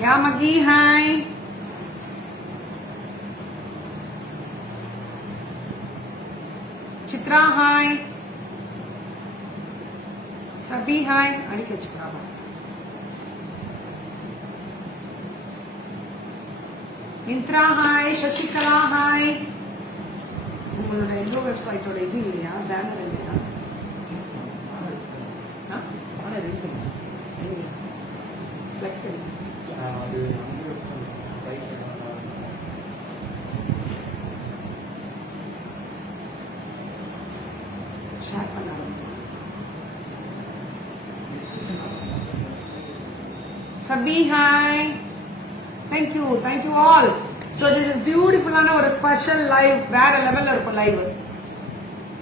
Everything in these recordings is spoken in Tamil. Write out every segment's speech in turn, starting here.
Yeah, Maggie, hi. Chitra, hi. Sabi, hi. Adike Chitra. Intra, hi. Shashikala, hi. உங்களோட எல்லோ வெப்சைட்டோட இது இல்லையா, பேனர் இல்லையா? ஃபிளெக்ஸ் ஷேர் பண்ணாங்க. Sabi, hi. Thank you all. So this is beautiful ஆன ஒரு ஸ்பெஷல் லைவ், வேற லெவல்ல இருக்கும் லைவ்.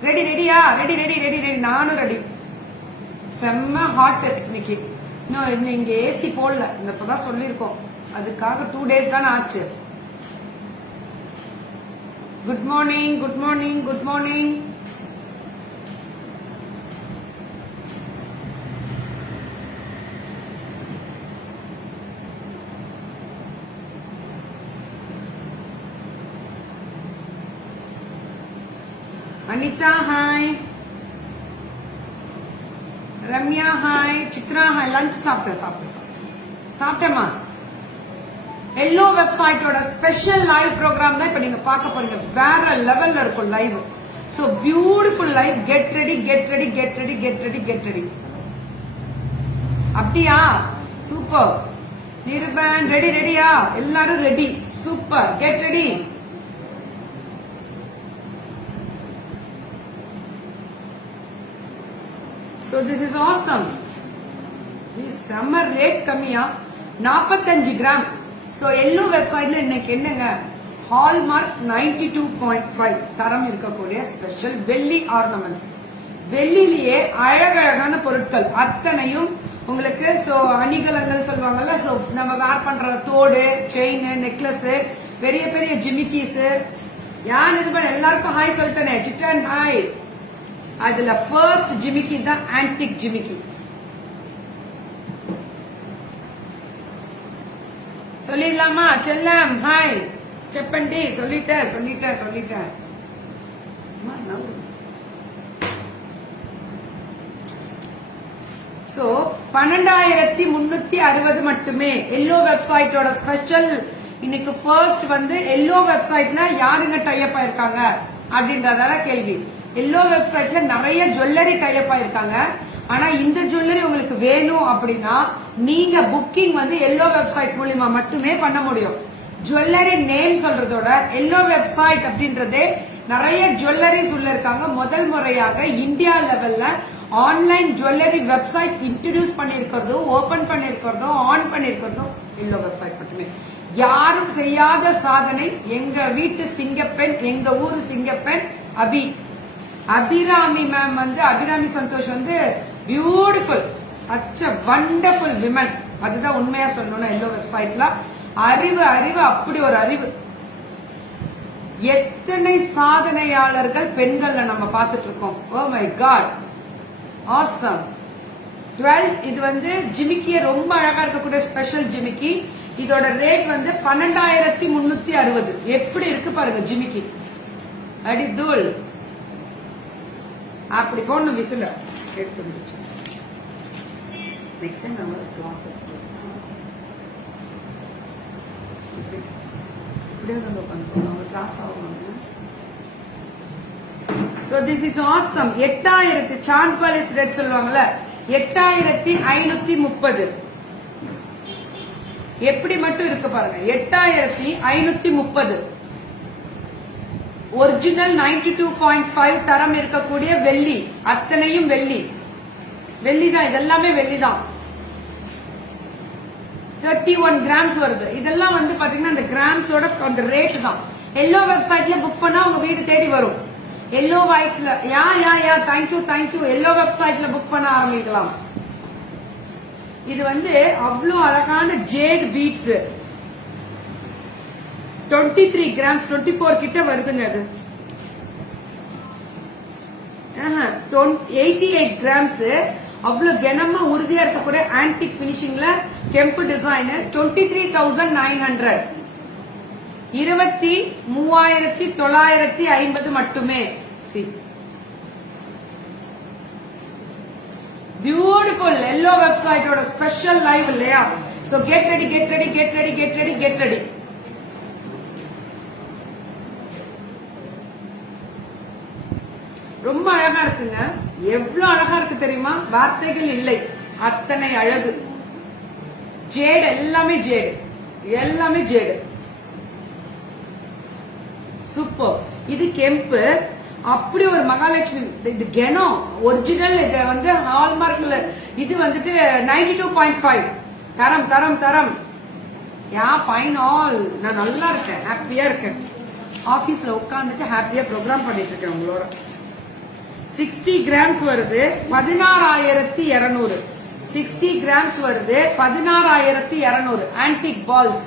ரெடியா? ரெடி. நானும் ரெடி. செம்ம ஹாட் இன்னைக்கு. இன்னும் இங்க ஏசி போடல, இந்த இப்பதான் சொல்லிருக்கோம். அதுக்காக 2 days தான் ஆச்சு. Good morning. Anita, hi. Ramya, hi. Chitra, hi. Lunch சாப்பிட்டேமா. எல்லோ வெப்சைட்டோட ஸ்பெஷல் லைவ் ப்ரோக்ராம் தான் இப்ப நீங்க பார்க்க போறீங்க. வேற லெவல்ல இருக்கும் live. So beautiful live. Get ready. அப்படியா? சூப்பர். நிருபன் ரெடியா? எல்லாரும் ready. Super. Get ready. So this is awesome. This summer rate கம்மியா 45 கிராம். So எல்லோ வெப்சைட்ல இன்னைக்கு என்னங்க, ஹால்மார்க் 92.5 தரம் இருக்கக்கூடிய ஸ்பெஷல் வெள்ளி ஆர்னமெண்ட்ஸ். வெள்ளிலேயே அழகழகான பொருட்கள் அத்தனையும் உங்களுக்கு. சோ அணிகலங்கள் சொல்லுவாங்கல்ல, சோ நம்ம வேர் பண்ற தோடு, செயின், நெக்லஸ், பெரிய ஜிமிக்கிஸ். யான் இது எல்லாருக்கும் ஹாய் சொல்லிட்டேனே. சிட்டன் ஹாய். அதுல ஃபர்ஸ்ட் ஜிமிக்கி தான் ஆன்டிக் ஜிமிக்கி. சொல்லிடலாமா? செல்லம் ஹாய். செப்பண்டி சொல்லிட்டேன். சோ 12,360 மட்டுமே எல்லோ வெப்சைட்டோட ஸ்பெஷல். இன்னைக்கு ஃபர்ஸ்ட் வந்து எல்லோ வெப்சைட்ல யாருங்க டைப் ஆயிருக்காங்க அப்படின்றதால கேள்வி. எல்லோ வெப்சைட்ல நிறைய ஜுவல்லரி டைப் ஆயிருக்காங்க. ஆனா இந்த ஜுவல்லரி உங்களுக்கு வேணும் அப்படின்னா நீங்க புக்கிங் வந்து எல்லோ வெப்சைட் மூலமா மட்டுமே பண்ண முடியும். ஜுவல்லரி நேம் சொல்றதோட எல்லோ வெப்சைட் அப்படின்றதே நிறைய ஜுவல்லரிஸ் உள்ள இருக்காங்க. முதல் முறையாக இந்தியா லெவல்ல ஆன்லைன் ஜுவல்லரி வெப்சைட் இன்ட்ரோடியூஸ் பண்ணிருக்கிறதும், ஓபன் பண்ணிருக்கிறதும், ஆன் பண்ணிருக்கிறதும் எல்லோ வெப்சைட் மட்டுமே. யாரும் செய்யாத சாதனை. எங்க வீட்டு சிங்கப்பெண், எங்க ஊரு சிங்கப்பெண் அபிராமி மேம் வந்து, அபிராமி சந்தோஷ் வந்து beautiful, such a wonderful women. அதுதான் உண்மையா சொல்லணும். எல்லோ வெப்சைட்ல அறிவு அப்படி ஒரு அறிவு. எத்தனை சாதனையாளர்கள் பெண்கள்ல நம்ம பார்த்துட்டு இருக்கோம். Oh my God, awesome. 12 இது வந்து ஜிமிக்கிய ரொம்ப அழகா இருக்கக்கூடிய ஸ்பெஷல் ஜிமிக்கி. இதோட ரேட் வந்து 12,360. எப்படி இருக்கு பாருங்க ஜிமிக்கி. அடி தூள். அப்படி போன விசில எடுத்து முடிச்சு. நெக்ஸ்ட் டைம் நம்ம இப்படியே நம்ம பண்ணுவோம். கிளாஸ் ஆகும். So this is awesome. 8,000 sand polish rate சொல்லுவாங்கல்ல, 8,530. எப்படி மட்டும் இருக்கு பாருங்க. 8,530. ஒரிஜினல் 92.5 தரம் இருக்கக்கூடிய வெள்ளி. அத்தனையும் வெள்ளிதான். இதெல்லாமே வெள்ளிதான். 31 கிராம்ஸ் வருது. இதெல்லாம் வந்து பாத்தீங்கன்னா அந்த கிராம்ஸோட அந்த ரேட் தான். எல்லோ வெப்சைட்ல புக் பண்ணா உங்க வீடு தேடி வரும். எல்லோ வைட்ஸ்ல யா தேங்க்யூ எல்லோ வெப்சைட்ல புக் பண்ண ஆரம்பிக்கலாம். இது வந்து அவ்வளவு அழகான ஜேட் பீட்ஸ் 23 கிராம்ஸ் 24 கிட்ட வருதுங்க. அது 88 கிராம்ஸ் அவ்வளவு கனமா உறுதியா இருக்கக்கூடிய ஆன்டிக் பினிஷிங்ல கெம்பு டிசைன் 23,900 23,950 மட்டுமே. பியூட்டிஃபுல் எல்லோ வெப்சைட்டோட ஸ்பெஷல் லைவ் இல்லையா? So get ready. ரொம்ப அழகா இருக்குங்க. எவ்வளவு அழகா இருக்கு தெரியுமா? வார்த்தைகள் இல்லை, அத்தனை அழகு. ஜேடு எல்லாமே ஜேடு சூப்பர். இது கெம்பு, அப்படி ஒரு மகாலட்சுமி. இது கெனம் ஒரிஜினல். இது வந்து ஹால்மார்க்ல இது வந்துட்டு 92.5 தரம். Yeah fine all. நான் நல்லா இருக்கேன், ஹாப்பியா இருக்கேன். ஆபீஸ்ல உட்கார்ந்துட்டு ஹாப்பியா ப்ரோக்ராம் பண்ணிட்டு இருக்கேன் உங்களோட. 60 கிராம்ஸ் வருது 16,200. 60 கிராம்ஸ் வருது 16,200. ஆன்டிக் பால்ஸ்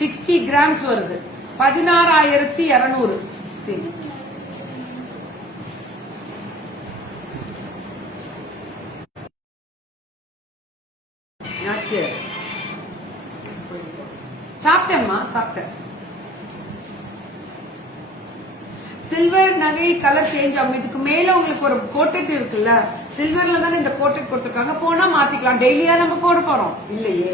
60 கிராம்ஸ் வருது 16,200. சரி, சாப்பிட்டேன். சில்வர் நகை கலர் சேஞ்ச் ஆகும். இதுக்கு மேல உங்களுக்கு ஒரு கோட்டட் இருக்குல்ல, சில்வர்ல தானே இந்த கோட்டட் கொடுத்திருக்காங்க. போனா மாத்திக்கலாம். டெய்லியா நம்ம போட போறோம் இல்லையே.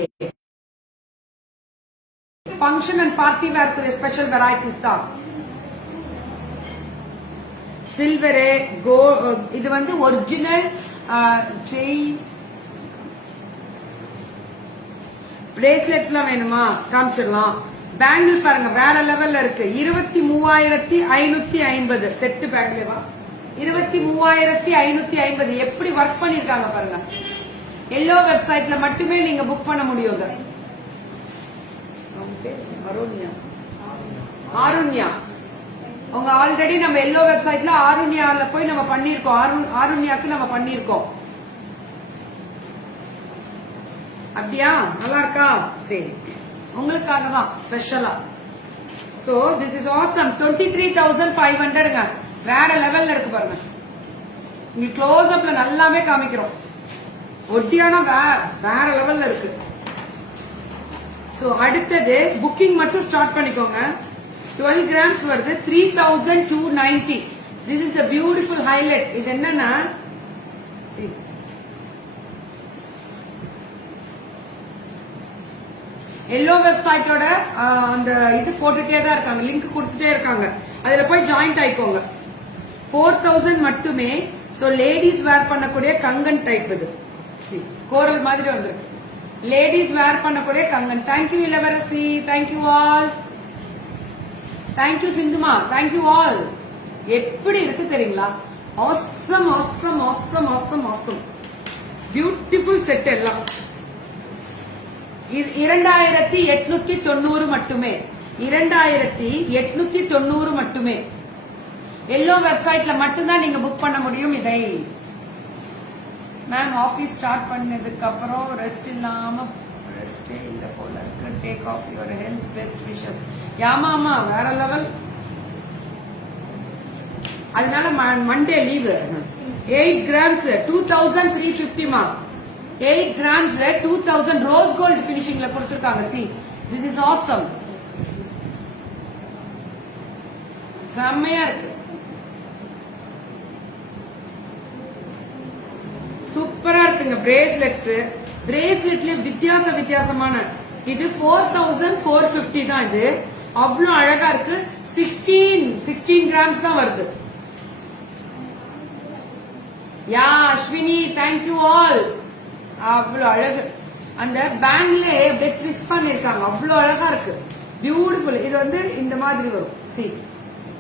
ஃபங்க்ஷன் அண்ட் பார்ட்டி வேர்க்கு ஸ்பெஷல் வெரைட்டிஸ் தான். சில்வரு இது வந்து ஒரிஜினல் பிரேஸ்லெட்ஸ் எல்லாம் வேணுமா காமிச்சிடலாம். பேங்கிள் பாருங்க வேற லெவல்ல இருக்கு. 23,550 செட்டு பேங்கிளேவா? 23,550 எப்படி ஒர்க் பண்ணிருக்காங்க பாருங்க. எல்லோ வெப்சைட்ல மட்டுமே நீங்க புக் பண்ண முடியும். ஆருண்யா உங்க ஆல்ரெடி நம்ம எல்லோ வெப்சைட்ல ஆருண்யால போய் நம்ம பண்ணிருக்கோம். ஆருண்யாக்கு நம்ம பண்ணிருக்கோம். அப்படியா? நல்லா இருக்கா? சரி, உங்களுக்காக தான் ஸ்பெஷலா. So this is awesome. 23,500ங்க. வேற லெவல்ல இருக்கு பாருங்க. உங்களுக்கு க்ளோஸ் அப்ல நல்லாவே காமிக்கிறோம். ஒட்டியானா வேற லெவல்ல இருக்கு. சோ அடுத்தது புக்கிங் மட்டும் ஸ்டார்ட் பண்ணிக்கோங்க. 12 கிராம்ஸ் வருது 3,290. This is the beautiful highlight. இது என்னன்னா எல்லோ வெப்சைட்டோட அந்த இது போட்டுட்டே தான் இருக்காங்க, லிங்க் கொடுத்துட்டே இருக்காங்க. அதுல போய் ஜாயிண்ட் ஆயிக்கோங்க. 4,000 மட்டுமே. சோ லேடிஸ் வேர் பண்ணக்கூடிய கங்கன் டைப். இது கோரல் மாதிரி வந்திருக்கு. லேடிஸ் வேர் பண்ணக்கூடிய கங்கன். Thank you Ilavarasi, thank you all. Thank you சிந்துமா, தேங்க்யூ ஆல். எப்படி இருக்கு தெரியுங்களா? Awesome awesome awesome awesome awesome. Beautiful set எல்லாம். 2,890 மட்டுமே. 2,890 மட்டுமே. எல்லோ வெப்சைட்ல மட்டும்தான் நீங்க புக் பண்ண முடியும். இதை மேம் ஆபீஸ் ஸ்டார்ட் பண்ணதுக்கு அப்புறம் ரெஸ்டே இல்ல போல இருக்கு. Take of your health, best wishes. யாமாமா வேற லெவல். அதனால மண்டே லீவு. 8 கிராம்ஸ் 2,350 மா. 8 கிராம்ஸ் 2,000 ரோஸ் கோல்டு பினிஷிங்ல கொடுத்திருக்காங்க. See this is awesome. செம்மையா இருக்கு. சூப்பரா இருக்குங்க. பிரேஸ்லெட்ல வித்தியாசமான இது 4,450 தான். இது அவ்வளவு அழகா இருக்கு. 16 கிராம்ஸ் தான் வருது. யா அஸ்வினி, தேங்க்யூ ஆல். அவ்வளவு அழகு. அந்த பேங்க்ல அப்படியே ட்விஸ்ட் பண்ணிருக்காங்க. அவ்வளவு அழகா இருக்கு. பியூட்டிஃபுல். இது வந்து இந்த மாதிரி வரும். சி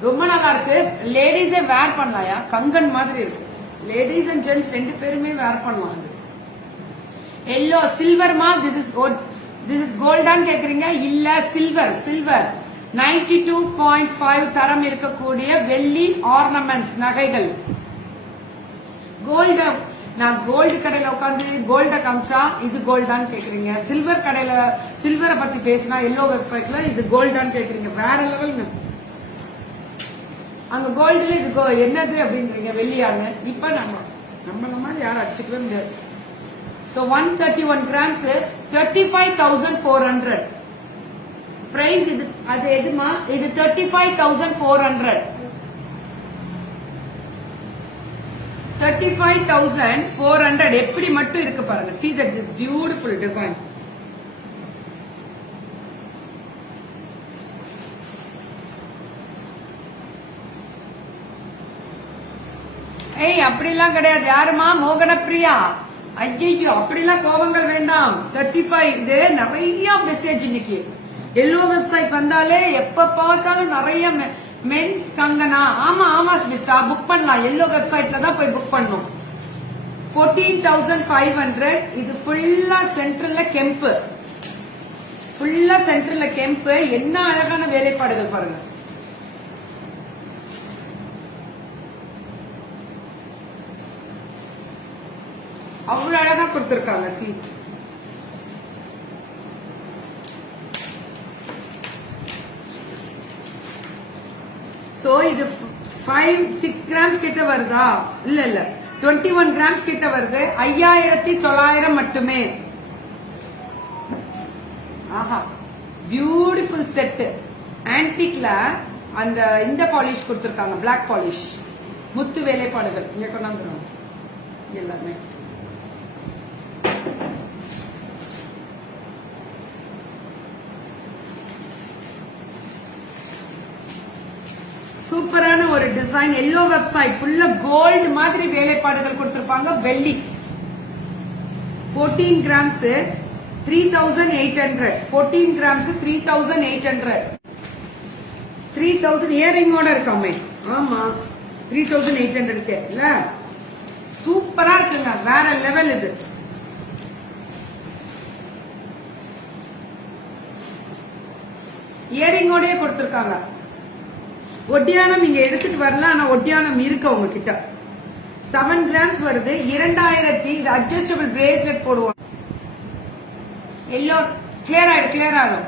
ரொம்ப நல்லா இருக்கு. லேடிஸே வேர் பண்ணலாயா? கங்கன் மாதிரி இருக்கு. லேடிஸ் அண்ட் ஜென்ட்ஸ் ரெண்டு பேருமே வேர் பண்ணலாம். எல்லோ சில்வர் மா. திஸ் இஸ் கோல்டான்னு கேக்குறீங்க? இல்ல சில்வர். 92.5 தரம் இருக்கக்கூடிய வெள்ளி ஆர்னமெண்ட்ஸ் நகைகள். கோல்டு, நான் கோல்டு கடையில உட்காந்து கோல்ட காமிச்சா இது கோல்டான்னு கேக்குறீங்க. சில்வர் கடையில சில்வரை பத்தி பேசினா எல்லோ வெப்சைட்ல இது கோல்டான்னு கேக்குறீங்க. வேற லெவல். அங்க கோல்டுல இது என்னது அப்படின்றீங்க வெள்ளியான்னு. இப்ப நம்ம மாதிரி யாரும் அடிச்சுக்கவே முடியாது. So 131 grams 35,400. பிரைஸ் இது அது எதுமா? இது 35,400. 35,400 எப்படி மட்டும் இருக்கு பாருங்க. See that this beautiful design. ஏய் அப்படிலாம் கிடையாது. யாருமா? மோகன பிரியா. ஐயோ அப்படிலாம் கோபங்கள் வேண்டாம். 35 இது நிறைய மெசேஜ் இன்னைக்கு. எல்லோ வெப்சைட் வந்தாலே எப்ப பார்த்தாலும் நிறைய மென்ஸ் கங்கனா. ஆமா ஆமா ஸ்மிதா, புக் பண்ணலாம். எல்லோ வெப்சைட்ல தான் போய் புக் பண்ணும். 14,500. இது ஃபுல்லா சென்டர்ல கெம்பு. ஃபுல்லா சென்டர்ல கெம்பு. என்ன அழகான வேலைப்பாடுகள் பாருங்க. அவ்வளவு அழகா கொடுத்திருக்காங்க. சி சோ இது 5-6 கிராம்ஸ் கிட்ட வருதா? இல்ல 21 கிராம்ஸ் கிட்ட வருது. 5,900 மட்டுமே. ஆஹா, பியூட்டிஃபுல் செட். ஆன்டிக்ல அந்த இந்த பாலிஷ் கொடுத்திருக்காங்க, பிளாக் பாலிஷ், முத்து வேலைப்பாடுகள். இங்க கொண்டாந்துரும் எல்லாமே. சூப்பரான ஒரு டிசைன். எல்லோ வெப்சைட் ஃபுல்லா கோல்டு மாதிரி வேலைப்பாடுகள் கொடுத்திருப்பாங்க. வெள்ளி 14 கிராம்ஸ் 3,800. 14 கிராம்ஸ் 3,800. 3,000 இயரிங்கோட இருக்காமே. ஆமா 3,800 இருக்கு இல்ல? சூப்பரா இருக்குங்க. வேற லெவல் இது. இயரிங்கோடய கொடுத்திருக்காங்க. ஒட்டியானம் இங்க எடுத்துட்டு வரல, ஆனா ஒட்டியானம் இருக்கு உங்ககிட்ட. 7 கிராம்ஸ் வருது. 2,000. இது அட்ஜஸ்டபிள் பிரேஸ்லெட் போடுவோம். எல்லோ கிளியர் ஆயிடும்.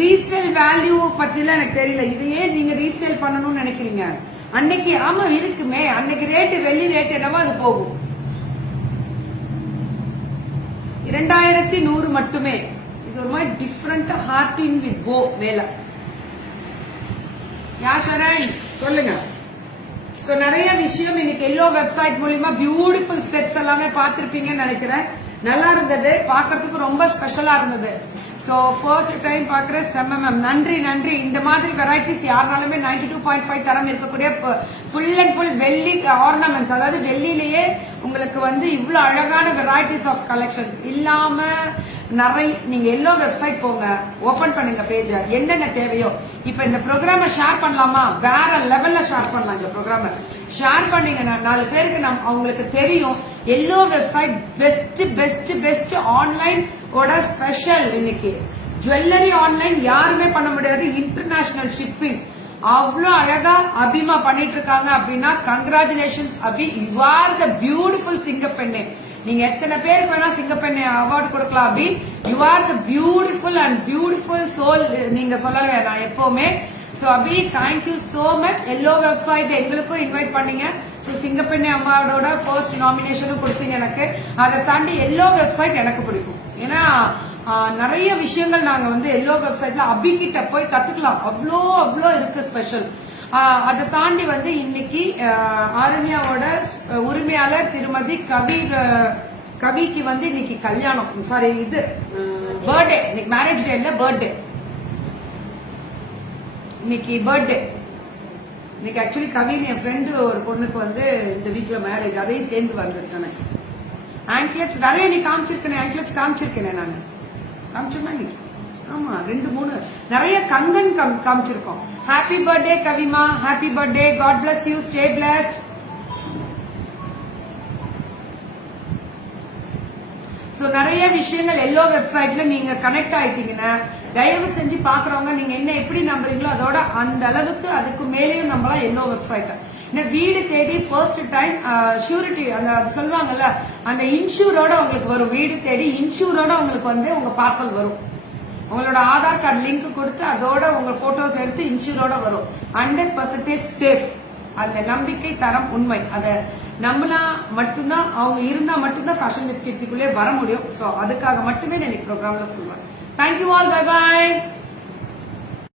ரீசேல் வேல்யூ பத்திலாம் எனக்கு தெரியல. இது ஏன் நீங்க ரீசேல் பண்ணணும்னு நினைக்கிறீங்க? அன்னைக்கு ஆமா இருக்குமே, அன்னைக்கு ரேட்டு வெள்ளி ரேட் என்னவோ அது போகும். 2,100 மட்டுமே. இது ஒரு மாதிரி டிஃபரெண்ட் ஹார்டின் வித் போ மேல. யாஷரன் சொல்லுங்க. சோ நிறைய விஷயம் இன்னைக்கு எல்லோ வெப்சைட் மூலமா பியூட்டிஃபுல் செட்ஸ் எல்லாமே பார்த்திருப்பீங்கன்னு நினைக்கிறேன். நல்லா இருந்தது, பாக்குறதுக்கு ரொம்ப ஸ்பெஷலா இருந்தது. சோ ஃபர்ஸ்ட் டைம் பாக்குறேன். செம்ம மேம், நன்றி. இந்த மாதிரி வெரைட்டிஸ் யாருனாலுமே 92.5 தரம் இருக்கக்கூடிய ஃபுல் அண்ட் ஃபுல் வெள்ளி ஆர்னமெண்ட்ஸ், அதாவது வெள்ளிலேயே உங்களுக்கு வந்து இவ்வளவு அழகான வெரைட்டிஸ் ஆஃப் கலெக்ஷன்ஸ் இல்லாம நிறைய. நீங்க எல்லோ வெப்சைட் போங்க, ஓபன் பண்ணுங்க பேஜ், என்னென்ன தேவையோ. இப்ப இந்த ப்ரோக்ராம ஷேர் பண்ணலாமா? வேற லெவல்ல ஷேர் பண்ணலாம். இந்த ப்ரோக்ராம ஷேர் பண்ணீங்கன்னா 4 பேருக்கு அவங்களுக்கு தெரியும். எல்லோ வெப்சைட் பெஸ்ட் ஆன்லைன் ஓட ஸ்பெஷல். இன்னைக்கு ஜுவல்லரி ஆன்லைன் யாருமே பண்ண முடியாது. இன்டர்நேஷனல் ஷிப்பிங் அவ்வளவு அழகா அபிமா பண்ணிட்டு இருக்காங்க. அப்படின்னா congratulations Abi, you are the beautiful Singappenne. நீங்க எத்தனை பேருக்கு வேணா சிங்கப்பெண்ணே அவார்டு கொடுக்கலாம் அபி. You are the beautiful and beautiful soul. நீங்க சொல்லல நான் எப்பவுமே. So Abi, thank you so much. எல்லோ வெப்சைட் எங்களுக்கும் இன்வைட் பண்ணீங்க. சோ சிங்கப்பெண்ணே அவார்டோட ஃபர்ஸ்ட் நாமினேஷனும் கொடுத்தீங்க எனக்கு. அதை தாண்டி எல்லோ வெப்சைட் எனக்கு பிடிக்கும். ஏன்னா நிறைய விஷயங்கள் நாங்க வந்து எல்லோ வெப்சைட்ல அபி கிட்ட போய் கத்துக்கலாம். அவ்வளோ இருக்கு ஸ்பெஷல். அதை தாண்டி வந்து இன்னைக்கு ஆரண்யாவோட உரிமையாளர் திருமதி கவிக்கு வந்து இன்னைக்கு கல்யாணம், சாரி இது பர்த்டே. இன்னைக்கு மேரேஜ் டே இல்ல, பர்த்டே. இன்னைக்கு பர்த்டே. இன்னைக்கு ஆக்சுவலி கவின் என் ஃப்ரெண்டு ஒரு பொண்ணுக்கு வந்து இந்த வீக்ல மேரேஜ், அதையும் சேர்ந்து வந்திருக்கேன். ஆங்க்லெட்ஸ் நிறைய நீ காமிச்சிருக்கேன். ஆங்க்லெட்ஸ் காமிச்சிருக்கேன் நான். காமிச்சோமா நீ? ஆமா 2-3 நிறைய கங்கன் காமிச்சிருக்கோம். ஹாப்பி பர்த்டே கவிமா, happy birthday. God bless you, stay blessed. So நிறைய விஷயங்கள் எல்லோ வெப்சைட்ல நீங்க கனெக்ட் ஆயிட்டீங்கன்னா தயவு செஞ்சு பாக்குறவங்க நீங்க என்ன எப்படி நம்புறீங்களோ அதோட அந்த அளவுக்கு அதுக்கு மேலேயும் நம்பலாம் எல்லோ வெப்சைட். வீடு தேடி ஃபர்ஸ்ட் டைம் ஷூரிட்டி அந்த சொல்லுவாங்கல்ல அந்த இன்சூரோட உங்களுக்கு வரும். வீடு தேடி இன்சூரோட உங்களுக்கு வந்து உங்க பார்சல் வரும். உங்களோட ஆதார் கார்டு லிங்க் கொடுத்து அதோட உங்க போட்டோஸ் எடுத்து இன்சூரோட வரும். 100% சேஃப். அந்த நம்பிக்கை தரம் உண்மை. அதை நம்பினா மட்டும்தான் அவங்க இருந்தா மட்டும்தான் ஃபேஷன் வித் கீர்த்திக்குள்ளே வர முடியும். சோ அதுக்காக மட்டுமே நான் ப்ரோக்ராம்ல சொல்லுவேன். Thank you all. Bye bye.